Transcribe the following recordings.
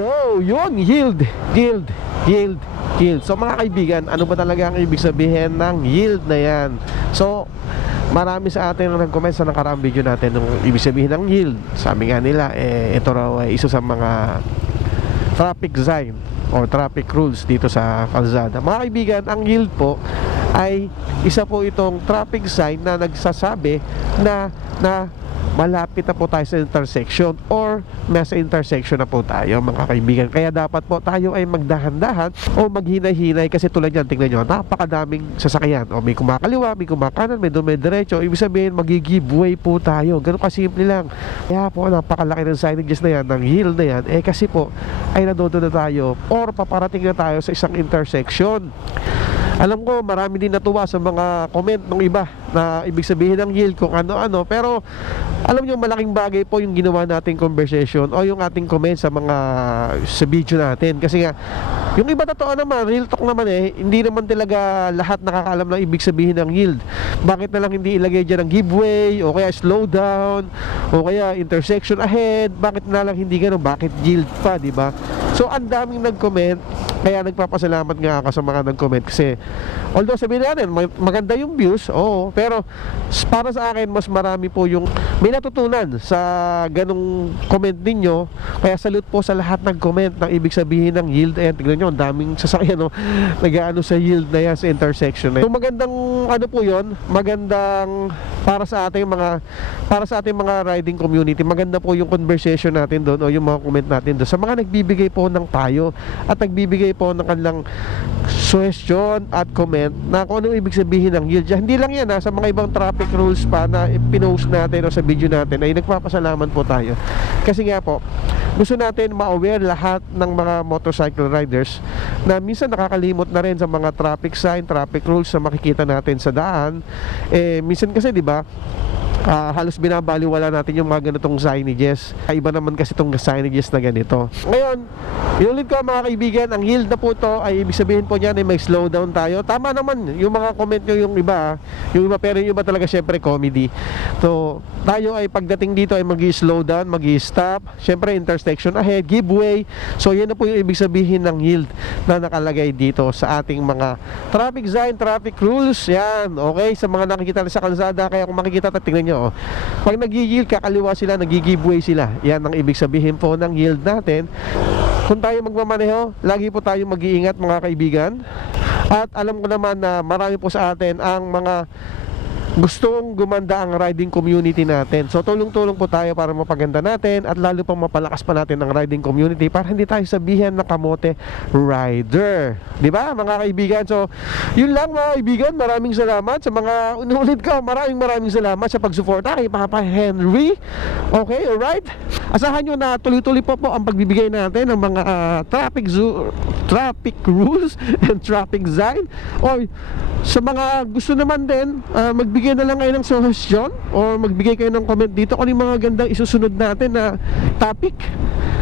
So, yun, yield, yield, yield, yield. So mga kaibigan, ano ba talaga ang ibig sabihin ng yield na yan? So, marami sa atin ang nag-comment sa nakaraang video natin ng ibig sabihin ng yield. Sabi nga nila, eh, ito raw ay isa sa mga traffic sign or traffic rules dito sa kalsada. Mga kaibigan, ang yield po ay isa po itong traffic sign na nagsasabi na na malapit na po tayo sa intersection or nasa intersection na po tayo mga kaibigan. Kaya dapat po tayo ay magdahan-dahan o maghinay-hinay kasi tulad yan, tingnan nyo, napakadaming sasakyan. O may kumakaliwa, may kumakanan, may dumidiretso. Ibig sabihin, magigiveaway po tayo. Ganun kasimple lang. Kaya po, napakalaki ng signages na yan, ng hill na yan. Eh kasi po, ay nandoon na tayo or paparating na tayo sa isang intersection. Alam ko marami din natuwa sa mga comment ng iba na ibig sabihin ng yield kung ano-ano. Pero alam nyo malaking bagay po yung ginawa nating conversation o yung ating comment sa mga sa video natin. Kasi nga yung iba totoo naman real talk naman eh. Hindi naman talaga lahat nakakaalam ng ibig sabihin ng yield. Bakit na lang hindi ilagay dyan ng giveaway o kaya slow down o kaya intersection ahead? Bakit na lang hindi ganun? Bakit yield pa di ba? So ang daming nag-comment kaya nagpapasalamat nga ako sa mga nag-comment kasi although sabihin natin mag- maganda yung views, oo, pero para sa akin mas marami po yung may natutunan sa ganong comment ninyo. Kaya salute po sa lahat ng comment ng ibig sabihin ng yield. Ayan, tignan nyo, ang daming sasakyan no, nag-ano sa yield na yan sa intersection na. So magandang ano po yon magandang para sa ating mga para sa ating mga riding community maganda po yung conversation natin doon o yung mga comment natin doon sa mga nagbibigay po ng payo at nagbibigay po ng kanilang suggestion at comment na kung ano ibig sabihin ng yield. Hindi lang yan ha, sa mga ibang traffic rules pa na pinost natin o sa video natin ay nagpapasalamat po tayo. Kasi nga po gusto natin ma-aware lahat ng mga motorcycle riders na minsan nakakalimot na rin sa mga traffic sign, traffic rules na makikita natin sa daan. Eh, minsan kasi, di ba, ah, halos binabaliwala natin yung mga ganitong signages. Iba naman kasi itong signages na ganito. Ngayon, inulit ko mga kaibigan, ang yield na po to ay ibig sabihin po niyan ay may slow down tayo. Tama naman yung mga comment nyo yung iba, ah. yung iba pero yung iba talaga syempre comedy. So, tayo ay pagdating dito ay magi slow down, magi stop. Syempre intersection ahead, giveaway. So, yan na po yung ibig sabihin ng yield na nakalagay dito sa ating mga traffic sign, traffic rules. Yan, okay? Sa mga nakikita sa kalsada, kaya kung makikita, tingnan nyo. Oh. Pag nag-yield, kakaliwa sila, nag-giveaway sila. Yan ang ibig sabihin po ng yield natin. Kung tayo magmamaneho, lagi po tayo mag-iingat mga kaibigan. At alam ko naman na marami po sa atin ang mga gustong gumanda ang riding community natin. So tulong-tulong po tayo para mapaganda natin at lalo pang mapalakas pa natin ang riding community para hindi tayo sabihan na kamote rider. 'Di ba mga kaibigan? So yun lang mga kaibigan, maraming salamat sa mga unulit ko. Maraming maraming salamat sa pagsuporta kay Papa Henry. Okay, alright? Asahan nyo na tuloy-tuloy po po ang pagbibigay natin ng mga ah, traffic zoo, traffic rules and traffic sign. O sa mga gusto naman din, ah, magbigay na lang kayo ng suggestion or magbigay kayo ng comment dito kung ano mga gandang isusunod natin na topic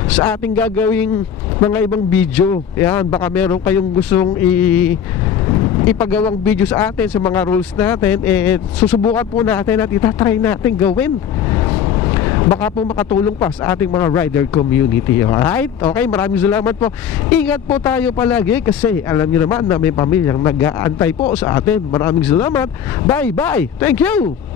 sa ating gagawing mga ibang video. Yan, baka meron kayong gustong i ipagawang video sa atin sa mga rules natin eh susubukan po natin at itatry natin gawin baka po makatulong pa sa ating mga rider community. Alright? Okay, maraming salamat po. Ingat po tayo palagi kasi alam niyo naman na may pamilyang nag-aantay po sa atin. Maraming salamat. Bye-bye. Thank you.